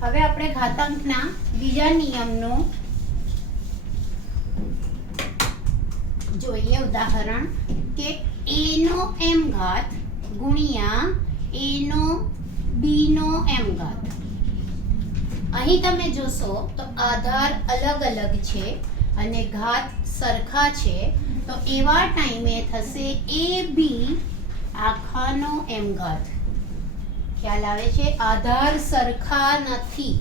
હવે આપણે ઘાતાંકના બીજા નિયમનો જોઈએ ઉદાહરણ કે a નો m ઘાત ગુણ્યા a no b no m ઘાત. અહીં તમે જોશો તો આધાર અલગ અલગ છે અને ઘાત સરખા છે, તો એવા ટાઈમે થશે ab આખાનો m ઘાત. ખ્યાલ આવે છે? આધાર સરખા નથી.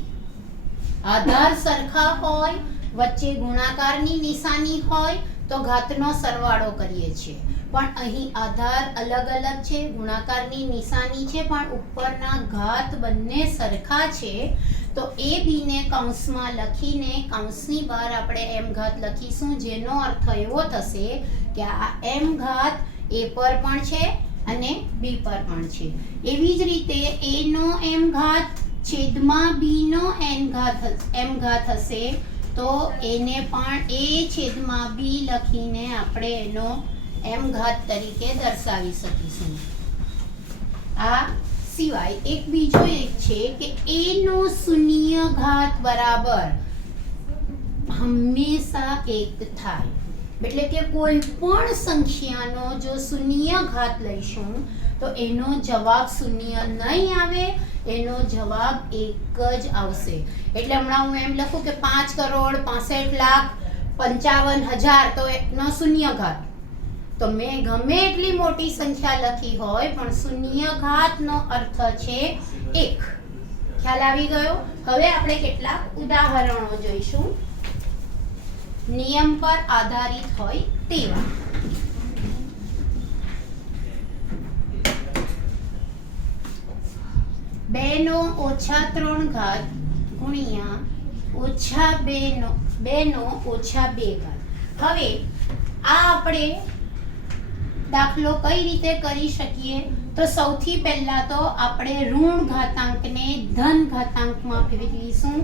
આધાર સરખા હોય, વચ્ચે ગુણાકારની નિશાની હોય તો ઘાતનો સરવાળો કરીએ છીએ, પણ અહીં આધાર અલગ અલગ છે, ગુણાકારની નિશાની છે, પણ ઉપરના ઘાત બંને સરખા છે. તો એ બી ને કૌંસમાં લખીને કૌંસની બહાર આપણે m ઘાત લખીશું, જેનો અર્થ એવો થશે કે આ m ઘાત a પર પણ છે અને b પર પણ છે. એવી જ રીતે a નો m ઘાત છેદમાં b નો m ઘાત હશે તો એને પણ a છેદમાં b લખીને આપણે એનો m ઘાત તરીકે દર્શાવી શકીશું. આ સિવાય એક બીજો એક છે કે a નો શૂન્ય ઘાત બરાબર હંમેશા 1 થાય. એટલે કે કોઈ પણ સંખ્યાનો જો શૂન્ય ઘાત લઈશું તો એનો જવાબ શૂન્ય નહીં આવે, એનો જવાબ 1 જ આવશે. એટલે હમણાં હું એમ લખું કે 5,65,55,000 તો એનો શૂન્ય ઘાત, તો મેં ગમે એટલી મોટી સંખ્યા લખી હોય પણ શૂન્ય ઘાતનો અર્થ છે 1. ખ્યાલ આવી ગયો? હવે આપણે કેટલાક ઉદાહરણો જોઈશું નિયમ પર આધારિત હોય તેવા. બે નો ઓછા 3 ઘાત ગુણ્યા ઓછા 2 નો ઓછા 2 ઘાત. હવે આ આપણે દાખલો કઈ રીતે કરી શકીએ? તો સૌથી પહેલા તો આપણે ઋણ ઘાતાંકને ધન ઘાતાંકમાં ફેરવીશું,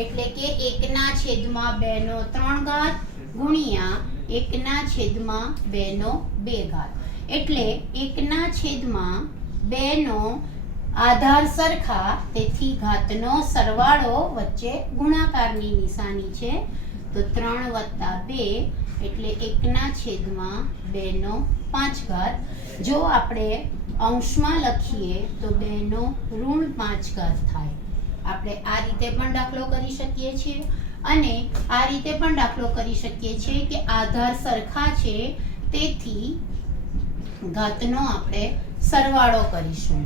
એટલે કે 1/2 નો 3 ઘાત ગુણ્યા 1/2 નો 2 ઘાત. એટલે 1/2 નો આધાર સરખા, તેથી ઘાતનો સરવાળો, વચ્ચે ગુણાકારની નિશાની છે તો 3 + 2 એટલે 1/2 નો 5 ઘાત. જો આપણે અંશમાં લખીએ તો 2 નો ઋણ 5 ઘાત થાય. આપણે આ રીતે પણ દાખલો કરી શકીએ છીએ અને આ રીતે પણ દાખલો કરી શકીએ છીએ કે આધાર સરખા છે તેથી ઘાતનો આપણે સરવાળો કરીશું.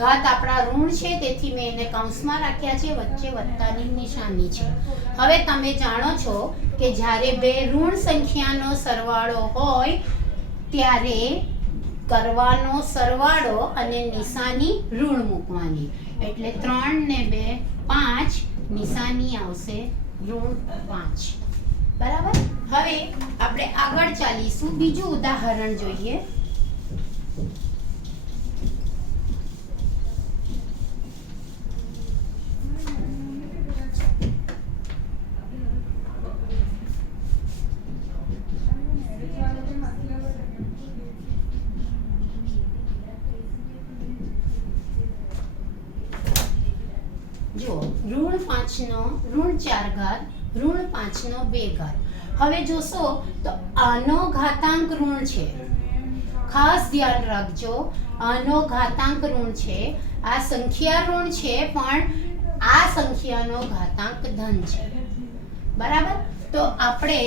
ઘાત આપણા ઋણ છે તેથી મેં એને કૌંસમાં રાખ્યા છે, વચ્ચે વત્તાની નિશાની છે. હવે તમે જાણો છો કે જ્યારે બે ઋણ સંખ્યાનો સરવાળો હોય ત્યારે કરવાનો સરવાળો અને નિશાની ઋણ મૂકવાની. એટલે 3 ને 2 5, નિશાની આવશે ઋણ 5. બરાબર? હવે આપણે આગળ ચાલીશું, બીજું ઉદાહરણ જોઈએ. જો ઋણ 5 નો ઋણ 4 ઘાત ઋણ 5 નો 2 ઘાત. હવે જોશો તો આનો ઘાતાંક ઋણ છે. ખાસ ધ્યાન રાખજો, આનો ઘાતાંક ઋણ છે, આ સંખ્યા ઋણ છે, પણ આ સંખ્યાનો ઘાતાંક ધન છે. બરાબર? તો આપણે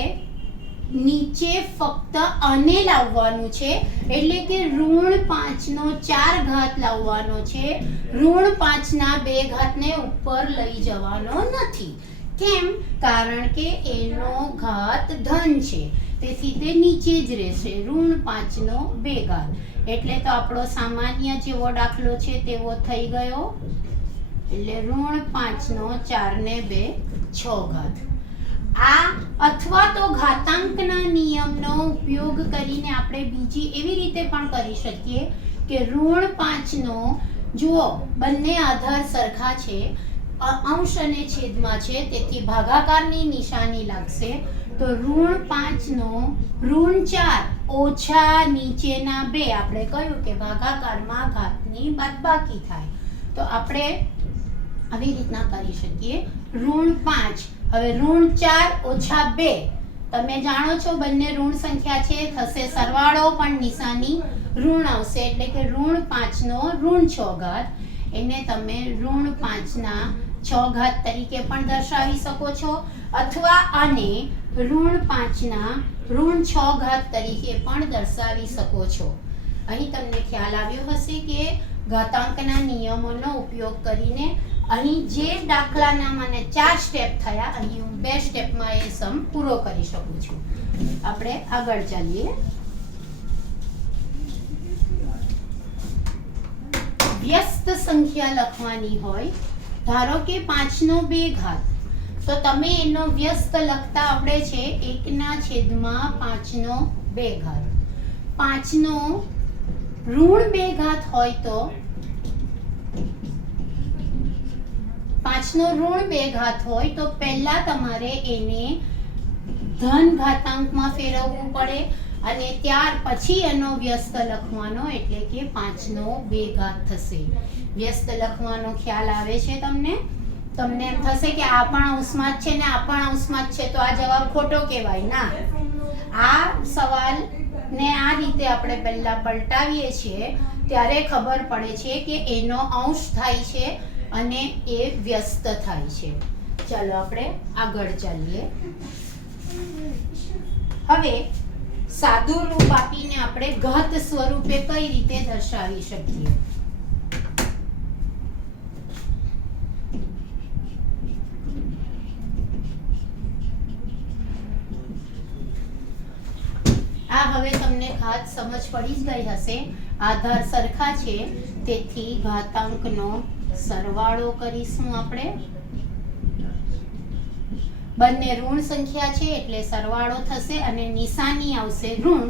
નીચે ફક્ત આને લાવવાનું છે, એટલે કે ઋણ 5 નો 4 ઘાત લાવવાનો છે. ઋણ 5 ના 2 ઘાતને ઉપર લઈ જવાનો નથી. કેમ? કારણ કે એનો ઘાત ધન છે, તેથી તે નીચે જ રહેશે. ઋણ 5 નો 2 ઘાત એટલે તો આપણો સામાન્ય જેવો દાખલો છે તેવો થઈ ગયો. એટલે ઋણ 5 નો 4 ને 2 6 ઘાત. આ અથવા તો ઘાતાંકના નિયમનો ઉપયોગ કરીને આપણે બીજી એવી રીતે પણ કરી શકીએ કે ઋણ 5 નો, જુઓ બંને આધાર સરખા છે, અંશ અને છેદમાં છે, તેથી ભાગાકારની નિશાની લાગશે. તો ઋણ 5 નો ઋણ 4 ઓછા નીચેના 2, આપણે કહ્યું કે ભાગાકારમાં ઘાતની બાદબાકી થાય, તો આપણે આવી રીતના કરી શકીએ. ઋણ 5, હવે ઋણ 4 ઓછા 2, તમે જાણો છો બંને ઋણ સંખ્યા છે, થશે સરવાળો પણ નિશાની ઋણ આવશે, એટલે કે ઋણ 5 નો ઋણ 6 ઘાત, એને તમે ઋણ 5 ના 6 ઘાત તરીકે પણ દર્શાવી શકો છો, અથવા આને ઋણ 5 ના ઋણ 6 ઘાત તરીકે પણ દર્શાવી શકો છો. અહીં તમને ખ્યાલ આવ્યો હશે કે ઘાતાંકના નિયમોનો ઉપયોગ કરીને અહીં જે દાખલાના મને 4 સ્ટેપ થયા, અહીં હું 2 સ્ટેપમાં એ સમ પૂરો કરી શકું છું. આપણે આગળ ચાલીએ. વ્યસ્ત સંખ્યા લખવાની હોય, ધારો કે 5 નો 2 ઘાત, તો તમે એનો વ્યસ્ત લખતા આવડે છે 1/5 નો 2 ઘાત. 5 નો ઋણ 2 ઘાત હોય તો 5 નો ઋણ 2 ઘાત હોય તો પહેલા તમારે એને ધન ઘાતાંકમાં ફેરવવું પડે અને ત્યાર પછી એનો વ્યસ્ત લખવાનો, એટલે કે 5 નો 2 ઘાત થશે. વ્યસ્ત લખવાનો ખ્યાલ આવે છે તમને? તમને એમ થશે કે આ પણ અંશમાં જ છે ને આ પણ અંશમાં જ છે, તો આ જવાબ ખોટો કહેવાય ના. આ સવાલ ને આ રીતે આપણે પહેલા પલટાવીએ છીએ ત્યારે ખબર પડે છે કે એનો અંશ થાય છે અને એ વ્યસ્ત થાય છે. ચાલો આપણે આગળ ચાલીએ. હવે સાદું રૂપ આપીને આપણે ઘાત સ્વરૂપે કઈ રીતે દર્શાવી શકીએ? આ હવે તમને ખાસ સમજ પડી જ ગઈ હશે. આધાર સરખા છે, તેથી ઘાતાંકનો સરવાળો કરીશું આપણે. બંને ઋણ સંખ્યા છે એટલે સરવાળો થશે અને નિશાની આવશે ઋણ,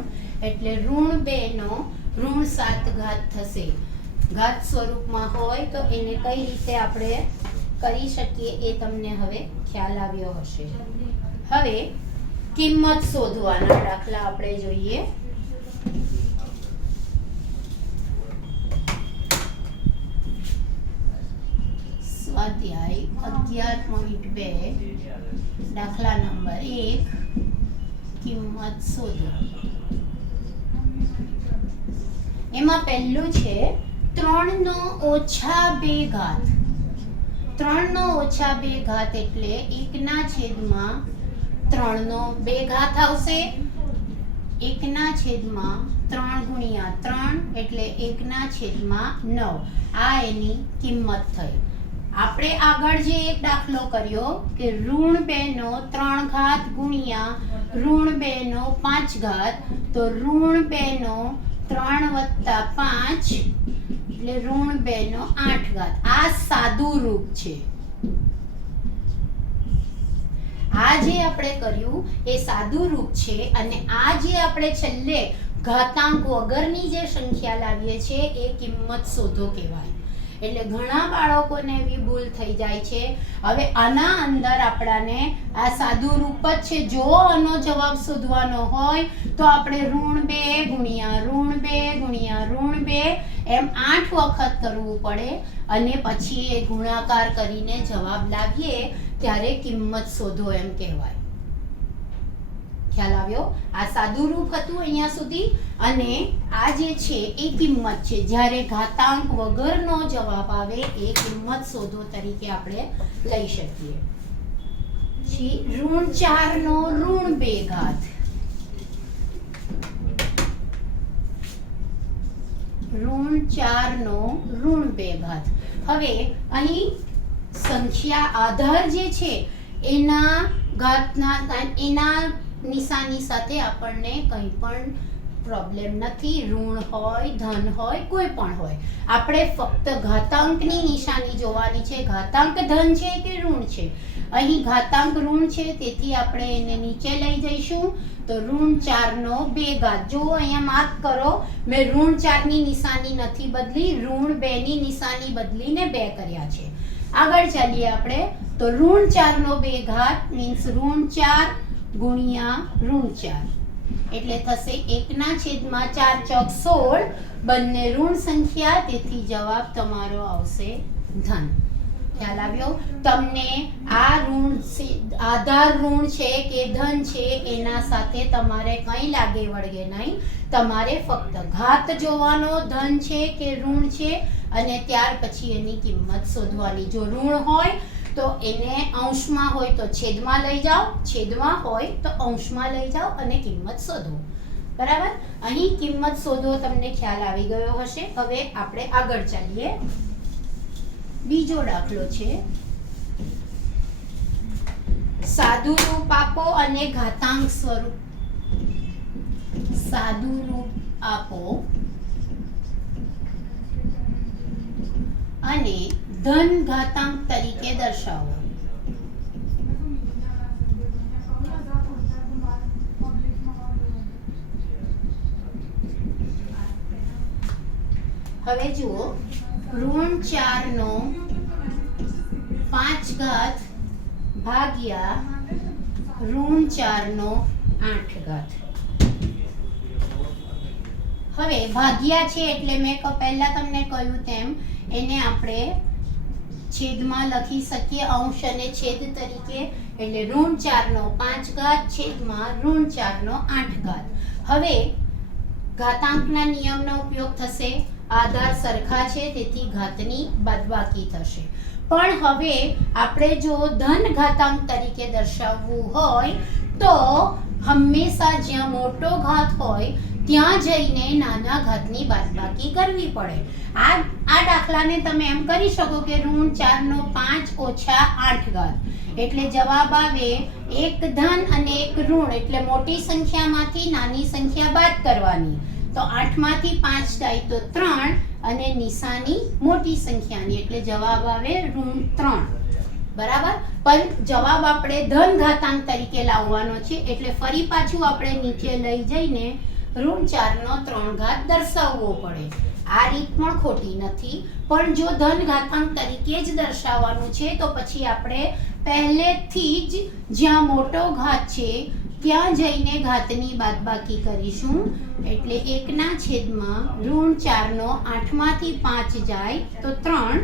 એટલે ઋણ 2 નો ઋણ 7 ઘાત થશે. ઘાત સ્વરૂપમાં હોય તો એને કઈ રીતે આપણે કરી શકીએ એ તમને હવે ખ્યાલ આવ્યો હશે. હવે કિંમત શોધવાના દાખલા આપણે જોઈએ. સ્વાધ્યાય 11.2 દાખલા નંબર 1, કિંમત શોધો. એમાં પહેલું છે 3 નો ઓછા 2 ઘાત. 3 નો ઓછા 2 ઘાત એટલે 1/3 નો 2 ઘાત આવશે. 1/3 ગુણ્યા 3 એટલે 1/9. આ એની કિંમત થઈ. આપણે આગળ જે એક દાખલો કર્યો કે ઋણ 2 નો 3 ઘાત ગુણ્યા ઋણ 2 નો 5 ઘાત, તો ઋણ 2 નો 3 વત્તા 5 એટલે ઋણ 2 નો 8 ઘાત. આ સાદું રૂપ છે. આ જે આપણે કર્યું એ સાદું રૂપ છે અને આ જે આપણે છેલ્લે ઘાતાંક વગરની જે સંખ્યા લાવીએ છીએ એ કિંમત શોધો કહેવાય. એટલે ઘણા બાળકોને એવી ભૂલ થઈ જાય છે. હવે આના અંદર આપણાને આ સાદું રૂપ જ છે. જો આનો જવાબ શોધવાનો હોય તો આપણે ઋણ 2 ગુણ્યા ઋણ 2 ગુણ્યા ઋણ 2 એમ 8 વખત કરવું પડે અને પછી એ ગુણાકાર કરીને જવાબ લાવીએ ત્યારે કિંમત શોધો એમ કહેવાય. ખ્યાલ આવ્યો? આ સાદું રૂપ હતું અહીંયા સુધી અને આ જે છે એ કિંમત છે. જ્યારે ઘાતાંક વગરનો જવાબ આવે એ કિંમત શોધો તરીકે આપણે લઈ શકીએ. ઋણ 4 નો ઋણ 2 ઘાત. ઋણ 4 નો ઋણ 2 ઘાત. હવે અહીં સંખ્યા આધાર જે છે એના ઘાતના એના નિશાની સાથે આપણને કંઈ પણ પ્રોબ્લેમ નથી. ઋણ હોય, ધન હોય, કોઈ પણ હોય. આપણે ફક્ત ઘાતાંકની નિશાની જોવાની છે. ઘાતાંક ધન છે કે ઋણ છે. અહીં ઘાતાંક ઋણ છે તેથી આપણે એને નીચે લઈ જઈશું. તો ઋણ 4 નો 2 ઘાત. જો અહીંયા માર્ક કરો, મેં ઋણ 4 ની નિશાની નથી બદલી, ઋણ 2 ની નિશાની બદલીને 2 કર્યા છે. આગળ ચાલીએ આપણે. તો ઋણ 4 નો 2 ઘાત મીન્સ ઋણ 4 ગુણ્યા ઋણ 4 એટલે થશે 1/4 ચોક 16. બંને ઋણ સંખ્યા તેથી જવાબ તમારો આવશે ધન. ખ્યાલ આવ્યો? તમને આ ઋણ આધાર ઋણ છે કે ધન છે એના સાથે તમારે કંઈ લાગે વળગે નહીં. તમારે ફક્ત ઘાત જોવાનો, ધન છે કે ઋણ છે, અને ત્યાર પછી એની કિંમત શોધવાની. જો ઋણ હોય તો એને અંશમાં હોય તો છેદમાં લઈ જાઓ, છેદમાં હોય તો અંશમાં લઈ જાઓ અને કિંમત શોધો. બરાબર? અહીં કિંમત શોધો તમને ખ્યાલ આવી ગયો હશે. હવે આપણે આગળ ચાલીએ. બીજો દાખલો છે સાદું રૂપ આપો અને ઘાતાંક સ્વરૂપ. સાદું રૂપ આપો અને ધન ઘાતાંક તરીકે દર્શાવો. હવે જુઓ, ઋણ 4 નો 5 ઘાત ભાગ્યા ઋણ 4 નો 8 ઘાત. હવે ભાગ્યા છે એટલે મેં પહેલા તમને કહ્યું તેમ એને આપણે છેદમાં લખી શકીએ, અંશ અને છેદ તરીકે. એટલે ઋણ 4 નો 5 ઘાત છેદમાં ઋણ 4 નો 8 ઘાત. હવે ઘાતાંકના નિયમનો ઉપયોગ થશે. આધાર સરખા છે તેથી ઘાતની બાદબાકી થશે. પણ હવે આપણે જો ધન ઘાતાંક તરીકે દર્શાવવું હોય તો હંમેશા જ્યાં મોટો ઘાત હોય ત્યાં જઈને નાના ઘાતની બાદબાકી કરવી પડે. આ દાખલાને તમે એમ કરી શકો કે ઋણ 4 નો 5 ઓછા 8 ઘાત એટલે જવાબ આવે એક ધન અને એક ઋણ. એટલે મોટી સંખ્યામાંથી નાની સંખ્યા બાદ કરવાની. તો 8 માંથી 5 જાય તો 3 અને નિશાની મોટી સંખ્યાની એટલે જવાબ આવે ઋણ 3. બરાબર? પણ જવાબ આપણે ધન ઘાતાંક તરીકે લાવવાનો છે એટલે ફરી પાછું આપણે નીચે લઈ જઈને ઋણ 4 નો 3 ઘાત દર્શાવવો પડે. આ રીત પણ ખોટી નથી, પણ જો ધન ઘાતાંક તરીકે જ દર્શાવવાનું છે તો પછી આપણે પહેલેથી જ જ્યાં મોટો ઘાત છે ત્યાં જઈને ઘાતની બાદબાકી કરીશું. એટલે 1 ના છેદમાં ઋણ 4 નો 8 માંથી 5 જાય તો 3.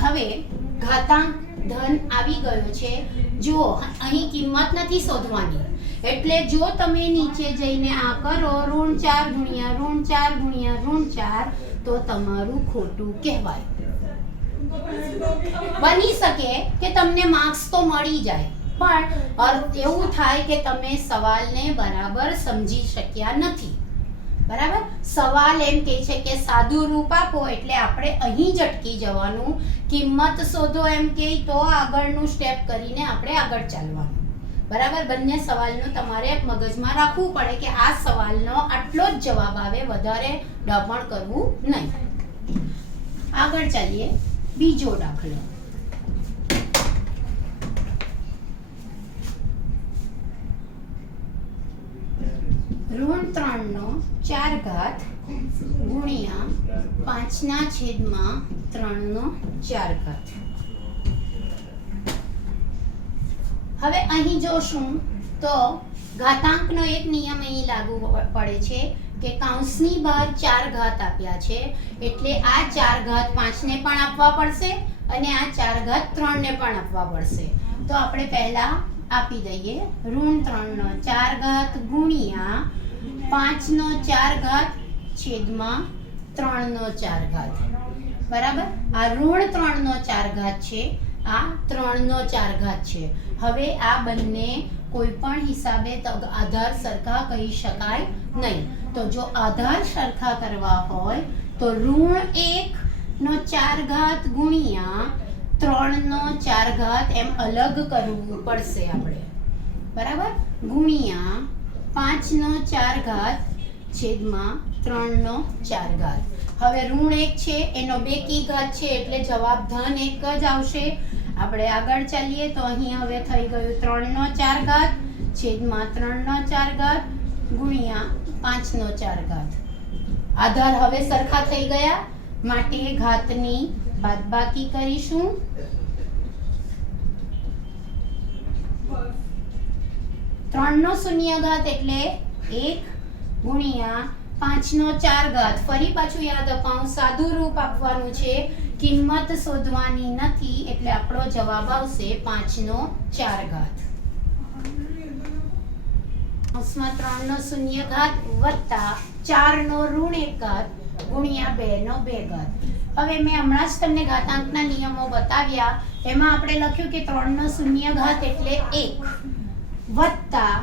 હવે ઘાતાંક ધન આવી ગયો છે. જો અહીં કિંમત નથી શોધવાની એટલે જો તમે નીચે જઈને આ કરો ઋણ 4 ગુણ્યા ઋણ 4 ગુણ્યા ઋણ 4 તો તમારું ખોટું કહેવાય. બની શકે કે તમને માર્ક્સ તો મળી જાય પણ એવું થાય કે તમે સવાલને બરાબર સમજી શક્યા નથી. બરાબર? સવાલ એમ કહે છે કે સાદું રૂપ આપો એટલે આપણે અહીં જ અટકી જવાનું. કિંમત શોધો એમ કહે તો આગળનું સ્ટેપ કરીને આપણે આગળ ચાલવાનું. બરાબર? બંને સવાલનું તમારે મગજમાં રાખવું પડે કે આ સવાલનો આટલો જ જવાબ આવે, વધારે ડબણ કરવું નહીં. આગળ ચાલીએ. બીજો દાખલો. ઋણ 3 નો 4 ઘાત ગુણ્યા 5 ના છેદમાં 3 નો 4 ઘાત. હવે અહીં જોશું તો ઘાતાંકનો એક નિયમ અહીં લાગુ પડે છે કે કૌંસની બહાર 4 ઘાત આપ્યા છે એટલે આ 4 ઘાત 5 ને પણ આપવા પડશે અને આ 4 ઘાત 3 ને પણ આપવા પડશે. તો આપણે પહેલા આપી દઈએ ઋણ 3 નો 4 ઘાત ગુણ્યા 5 નો 4 ઘાત છેદમાં 3 નો 4 ઘાત. બરાબર? આ ઋણ 3 નો 4 ઘાત છે, આ 3 નો 4 ઘાત છે. હવે આ બંને કોઈ પણ હિસાબે આધાર સરખા કહી શકાય નહીં. તો જો આધાર સરખા કરવા હોય તો ઋણ 1 નો 4 ઘાત ગુણ્યા 3 નો 4 ઘાત એમ અલગ કરવું પડશે આપણે. બરાબર? ગુણ્યા 5 નો 4 ઘાત છેદમાં 3 નો 4 ઘાત. હવે ઋણ 1 છે એનો બેકી ઘાત છે એટલે જવાબ ધન 1 જ આવશે. આપણે આગળ ચાલીએ તો અહીં હવે થઈ ગયું 3 નો 4 ઘાત છેદમાં 3 નો 4 ઘાત ગુણ્યા 5 નો 4 ઘાત. આધાર હવે સરખા થઈ ગયા માટે ઘાતની બાદબાકી કરીશું. 3 નો શૂન્ય ઘાત એટલે 1 ગુણ્યા 5 નો 4 ઘાત. ફરી પાછું યાદ અપાવું સાદું રૂપ આપવાનું છે કિંમત શોધવાની નથી એટલે આપણો જવાબ આવશે 5/4 ઘાત. કૌંસમાં 3 નો શૂન્ય ઘાત વત્તા 4 નો ઋણ 1 ઘાત ગુણ્યા 2 નો 2 ઘાત. હવે મેં હમણાં જ તમને ઘાતાંકના નિયમો બતાવ્યા. એમાં આપણે લખ્યું કે 3 નો શૂન્ય ઘાત એટલે 1 વત્તા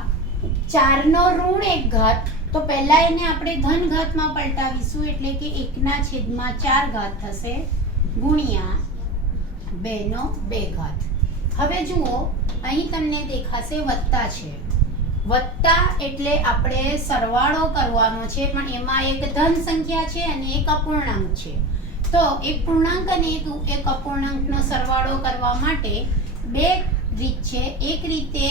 4 નો ઋણ 1 ઘાત. તો પહેલા એને આપણે ધન ઘાતમાં પલટાવીશું એટલે કે 1/4 ઘાત થશે ગુણ્યા 2 નો 2 ઘાત. હવે જુઓ અહીં તમને દેખાશે વત્તા છે. વત્તા એટલે આપણે સરવાળો કરવાનો છે પણ એમાં એક ધન સંખ્યા છે અને એક અપૂર્ણાંક છે. તો એક પૂર્ણાંક અને એક અપૂર્ણાંકનો સરવાળો કરવા માટે બે રીત છે. એક રીતે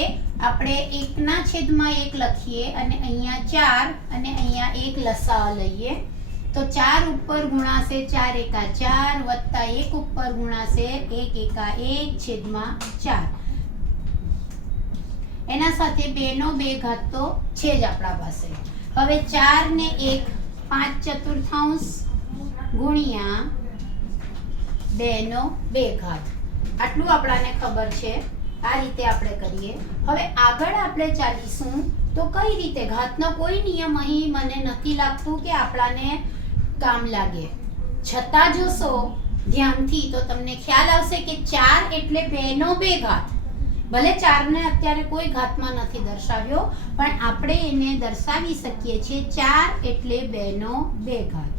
આપણે 1/1 લખીએ અને અહીંયા 4 અને અહીંયા 1 લસાઅ લઈએ. તો 4 ઉપર ગુણાશે 4 એકા 4 વત્તા 1 ઉપર ગુણાશે 1 એકા 1/4. એના સાથે 2 નો 2 ઘાત તો છે જ આપણા પાસે. હવે 4 ને 1 5/4 ગુણ્યા 2 નો 2 ઘાત. આટલું આપણાને ખબર છે. આ રીતે આપણે કરીએ. હવે આગળ આપણે ચાલીશું તો કઈ રીતે ઘાતનો કોઈ નિયમ અહીં મને નથી લાગતું કે આપણાને કામ લાગે. છતાં જોશો ધ્યાનથી તો તમને ખ્યાલ આવશે કે 4 એટલે 2 નો 2 ઘાત. ભલે 4 ને અત્યારે કોઈ ઘાતમાં નથી દર્શાવ્યો પણ આપણે એને દર્શાવી શકીએ છીએ 4 એટલે 2 નો 2 ઘાત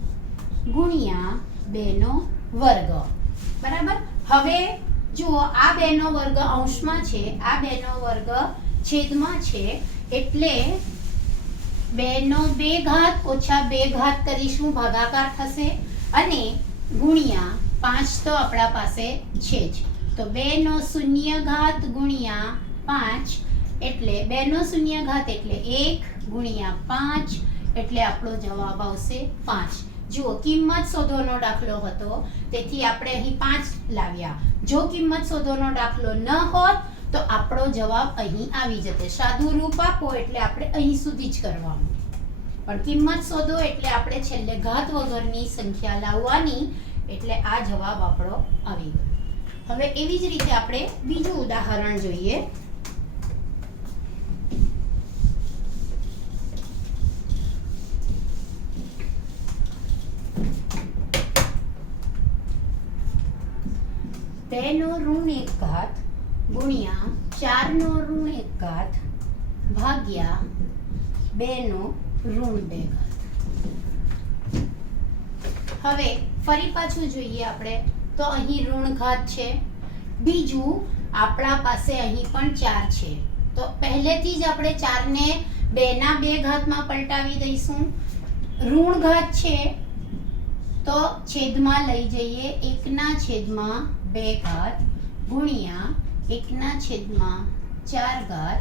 ગુણ્યા 2 નો વર્ગ. બરાબર. હવે જુઓ આ 2 નો વર્ગ અંશમાં છે, આ 2 નો વર્ગ છેદમાં છે એટલે 2 નો 2 ઘાત ઓછા 2 ઘાત કરીશું, ભાગાકાર થશે અને ગુણ્યા 5 તો આપણા પાસે છે જ. તો 2 નો શૂન્ય ઘાત ગુણ્યા 5 એટલે 2 નો શૂન્ય ઘાત એટલે 1 ગુણ્યા 5 એટલે આપણો જવાબ આવશે 5. જુઓ કિંમત શોધોનો દાખલો હતો તેથી આપણે અહીં 5 લાવ્યા. જો કિંમત શોધોનો દાખલો ન હોત તો આપણો જવાબ અહીં આવી જતે. સાદું રૂપ આપો એટલે આપણે અહીં સુધી જ કરવાનું. પણ કિંમત શોધો એટલે આપણે છેલ્લે ઘાત વગરની સંખ્યા લાવવાની એટલે આ જવાબ આપણો આવી ગયો. હવે એવી જ રીતે આપણે બીજું ઉદાહરણ જોઈએ. બે નો ઋણ 1 ઘાત ગુણ્યા 4 નો ઋણ 1 ઘાત ભાગ્યા 2 નો ઋણ 2 ઘાત. હવે ફરી પાછું જોઈએ આપણે તો અહીં ઋણ ઘાત છે. બીજું આપણા પાસે અહીં પણ 4 છે. તો પહેલેથી જ આપણે 4 ને 2 ના 2 ઘાતમાં પલટાવી દઈશું. ઋણ ઘાત છે તો છેદમાં લઈ જઈએ 1/2 ઘાત ગુણ્યા 1/4 ઘાત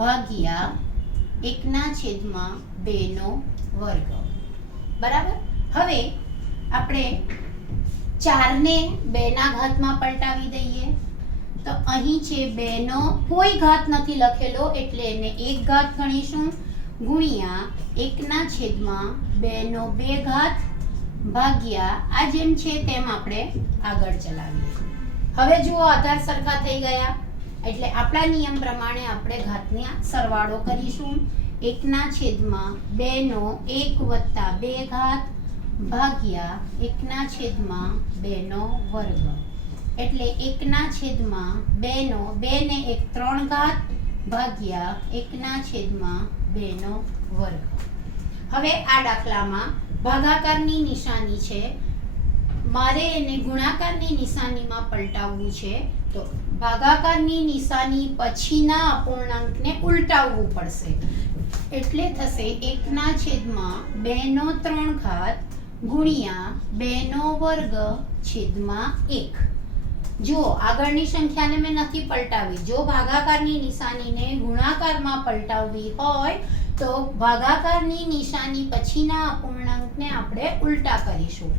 ભાગ્યા 1/2 નો વર્ગ. બરાબર. હવે આપણે 4 ને 2 ના ઘાતમાં પલટાવી દઈએ તો અહીં છે 2 નો કોઈ ઘાત નથી લખેલો એટલે એને 1 ઘાત ગણીશું ગુણ્યા 1/2 નો 2 ઘાત ભાગ્યા આ જેમ છે તેમ આપણે આગળ ચલાવીએ. હવે જુઓ આધાર સરખા થઈ ગયા એટલે આપણા નિયમ પ્રમાણે આપણે ઘાતને સરવાળો કરીશું. 1/2 નો 1 વત્તા 2 ઘાત ભાગ્યા 1/2 નો વર્ગ એટલે 1/2 નો 2 ને 1 3 ઘાત ભાગ્યા 1/2 નો વર્ગ. હવે આ દાખલામાં ભાગાકારની નિશાની છે, મારે એને ગુણાકારની નિશાનીમાં પલટાવવું છે. તો ભાગાકારની નિશાની પછીના અપૂર્ણાંકને ઉલટાવવું પડશે એટલે થશે 1/2 નો 3 ઘાત ગુણ્યા 2 નો વર્ગ છેદમાં 1. જો આગળની સંખ્યાને મેં નથી પલટાવી. જો ભાગાકારની નિશાનીને ગુણાકારમાં પલટાવવી હોય તો ભાગાકારની નિશાની પછીના અપૂર્ણાંકને આપણે ઉલટા કરીશું.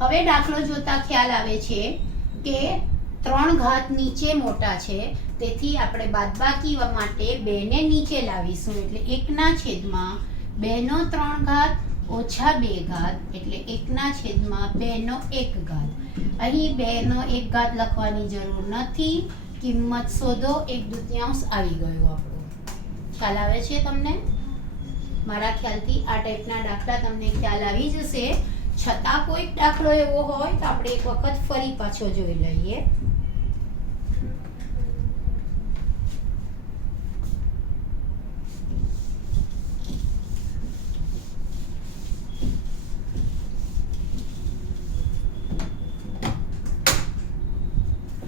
હવે દાખલો જોતા ખ્યાલ આવે છે કે 3 ઘાત નીચે મોટા છે તેથી આપણે બાદબાકી માટે 2 ને નીચે લાવીશું એટલે 1/2 નો 3 ઘાત ઓછા 2 ઘાત એટલે 1/2 ઘાત. અહીં 2 લખવાની જરૂર નથી. કિંમત શોધો 1/2 આવી ગયું આપણું. ખ્યાલ આવે છે તમને? મારા ખ્યાલથી આ ટાઈપના દાખલા તમને ખ્યાલ આવી જશે. છતાં કોઈક દાખલો એવો હોય તો આપણે એક વખત ફરી પાછો જોઈ લઈએ.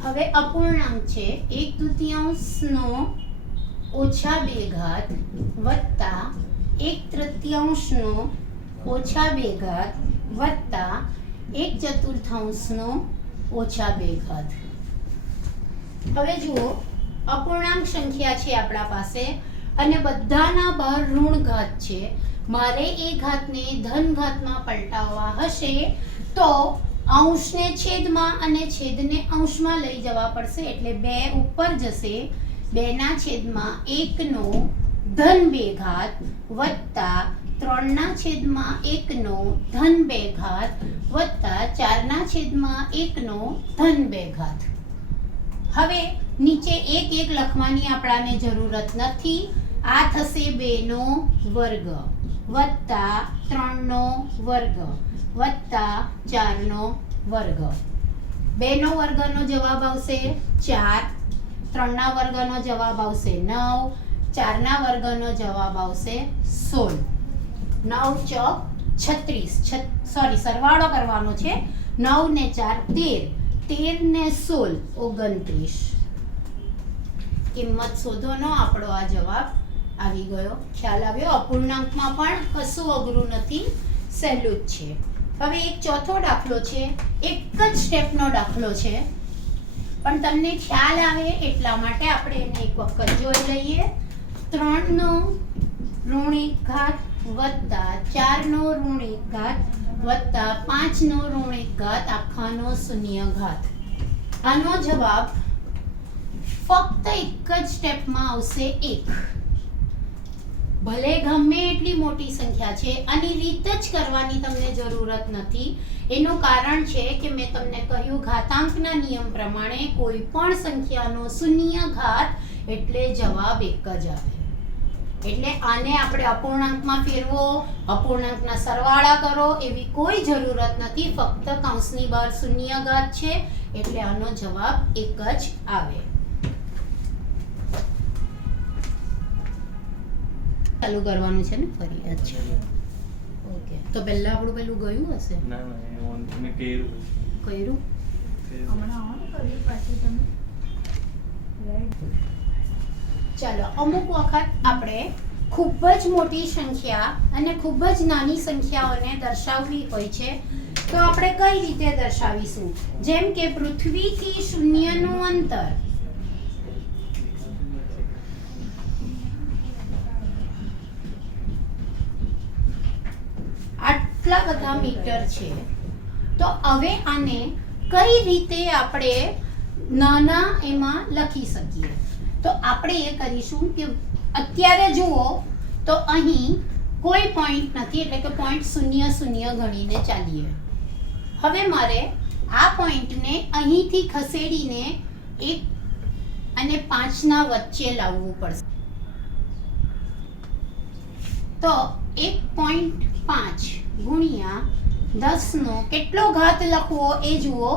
હવે અપૂર્ણાંક છે 1/2 ઓછા 2 ઘાત વત્તા 1/3 ઓછા 2 ઘાત વત્તા 1/4 ઓછા 2 ઘાત. હવે જુઓ, અપૂર્ણાંક સંખ્યા છે આપણા પાસે અને બધાના બહાર ઋણ ઘાત છે. મારે એ ઘાતને ધન ઘાતમાં પલટાવવા હશે તો અંશને છેદમાં અને છેદને અંશમાં લઈ જવા પડશે. એટલે 2 ઉપર જશે. 2/1 ધન 2 ઘાત વત્તા 3/1 ધન 2 ઘાત વત્તા 4/1 ધન 2 ઘાત. હવે નીચે 1 લખવાની આપણાને જરૂરત નથી. આ થશે 2 નો વર્ગ વત્તા 3 નો વર્ગ વત્તા 4 નો વર્ગ. 2 નો વર્ગનો જવાબ આવશે 4, 3 ના વર્ગનો જવાબ આવશે 9, 4 ના વર્ગનો જવાબ આવશે 16. 9 ચોક 36, સોરી સરવાળો કરવાનો છે. 9 ને 4 13, 13 ને 16 29. કિંમત શોધોનો આપણો આ જવાબ આવી ગયો. ખ્યાલ આવ્યો? અપૂર્ણાંકમાં પણ કશું અઘરું નથી, સહેલું જ છે. હવે એક ચોથો દાખલો છે. એક જ સ્ટેપનો દાખલો છે, પણ તમને ખ્યાલ આવે એટલા માટે આપણે એને એક વખત જોઈ લઈએ. 3 નો ઋણ 1 ઘાત વત્તા 4 નો ઋણ 1 ઘાત વત્તા 5 નો ઋણ 1 ઘાત આખાનો શૂન્ય ઘાત. આનો જવાબ ફક્ત એક જ સ્ટેપમાં આવશે 1. ભલે ગમે એટલી મોટી સંખ્યા છે, આની રીત જ કરવાની તમને જરૂરત નથી. એનું કારણ છે કે મેં તમને કહ્યું ઘાતાંકના નિયમ પ્રમાણે કોઈ પણ સંખ્યાનો શૂન્ય ઘાત એટલે જવાબ 1 જ આવે. એટલે આને આપણે અપૂર્ણાંકમાં ફેરવો, અપૂર્ણાંકના સરવાળા કરો એવી કોઈ જરૂરત નથી. ફક્ત કૌંસની બહાર શૂન્ય ઘાત છે એટલે આનો જવાબ 1 જ આવે. ચાલુ કરવાનું છે ને ફરી? અચ્છા, ઓકે. તો પહેલા આપણું પેલું ગયું હશે? ના ના, મેં કર્યું. હમણાં ઓન કર્યું પાછું તમે. ચાલો, અમુક વખત આપણે ખૂબ જ મોટી સંખ્યા અને ખૂબ જ નાની સંખ્યાઓને દર્શાવવી હોય છે, તો આપણે કઈ રીતે દર્શાવીશું? જેમ કે પૃથ્વીથી શૂન્યનું અંતર. આટલા બધા મીટર છે. તો હવે આને કઈ રીતે આપણે નાના એમાં લખી શકીએ? તો આપણે એ કરીશું કે અત્યારે જુઓ તો અહીં કોઈ પોઈન્ટ નથી, એટલે કે પોઈન્ટ 0 0 ગણીને ચાલીએ. હવે મારે આ પોઈન્ટને અહીંથી ખસેડીને 1 અને 5 ના વચ્ચે લાવવું પડશે. તો 1.5 ગુણ્યા 10 નો કેટલો ઘાત લખવો એ જુઓ.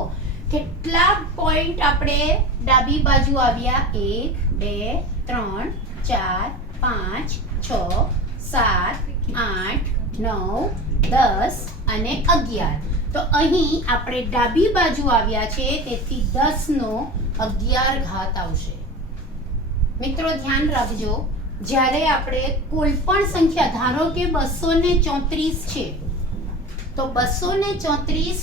કેટલા પોઈન્ટ આપણે ડાબી બાજુ આવ્યા? 1 2 3 4 5 6 7 8 9 10 અને 11. તો અહીં આપણે ડાબી બાજુ આવ્યા છે, તેથી 10 નો 11 ઘાત આવશે. મિત્રો ધ્યાન રાખજો, જ્યારે આપણે કોઈ પણ સંખ્યા, ધારો કે 234 છે, તો 234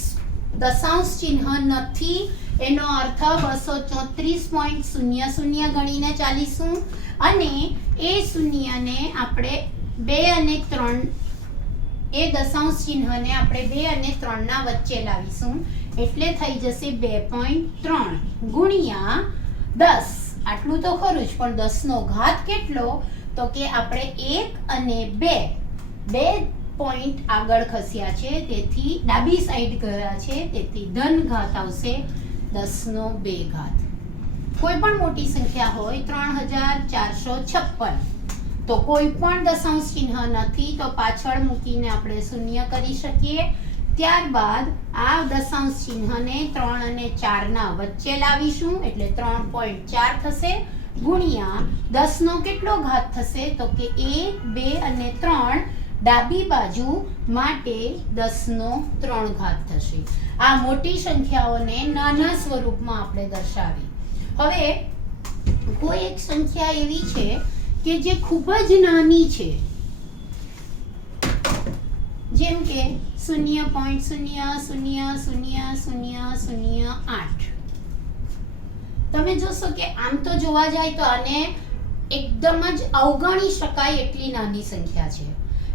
દશાંશ ચિહ્ન નથી, એનો અર્થ 234.00 ગણીને ચાલીશું અને એ શૂન્યને આપણે 2 અને 3, એ દશાંશ ચિહ્નને આપણે 2 અને 3 ના વચ્ચે લાવીશું. એટલે થઈ જશે 2.3 ગુણ્યા 10. આટલું તો ખરું જ, પણ 10 નો ઘાત કેટલો? તો કે આપણે 1 અને 2 પોઈન્ટ આગળ ખસ્યા છે, તેથી ડાબી સાઈડ ગયા છે, તેથી ધન ઘાત આવશે 10^2. કોઈ પણ મોટી સંખ્યા હોય 3456 તો કોઈ પણ દશાંશ ચિહ્ન નથી તો પાછળ મૂકીને આપણે શૂન્ય કરી શકીએ. ત્યારબાદ આ દશાંશ ચિહ્નને 3 અને 4 ના વચ્ચે લાવીશું એટલે 3.4 થશે ગુણ્યા 10 નો કેટલો ઘાત થશે તો કે 1 2 અને 3 ડાબી બાજુ માટે 10 નો 3 ઘાત થશે. આ મોટી સંખ્યાઓને નાના સ્વરૂપમાં આપણે દર્શાવી. હવે કોઈ એક સંખ્યા એવી છે કે જે ખૂબ જ નાની છે, જેમ કે 0.000008. તમે જોશો કે આમ તો જોવા જાય તો આને એકદમ જ અવગણી શકાય એટલી નાની સંખ્યા છે,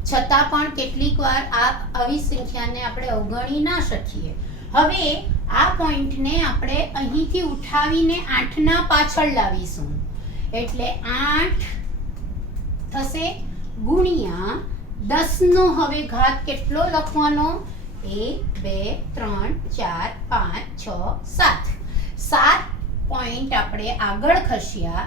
છતાં પણ કેટલીક વાર આવી સંખ્યાને આપણે અવગણી ના શકીએ. હવે આ પોઈન્ટને આપણે અહીંથી ઉઠાવીને 8 ના પાછળ લાવીશું એટલે 8 થશે ગુણ્યા 10 નો હવે ઘાત કેટલો લખવાનો 1 2 3 4 5 6 7 પોઈન્ટ આપણે આગળ ખસ્યા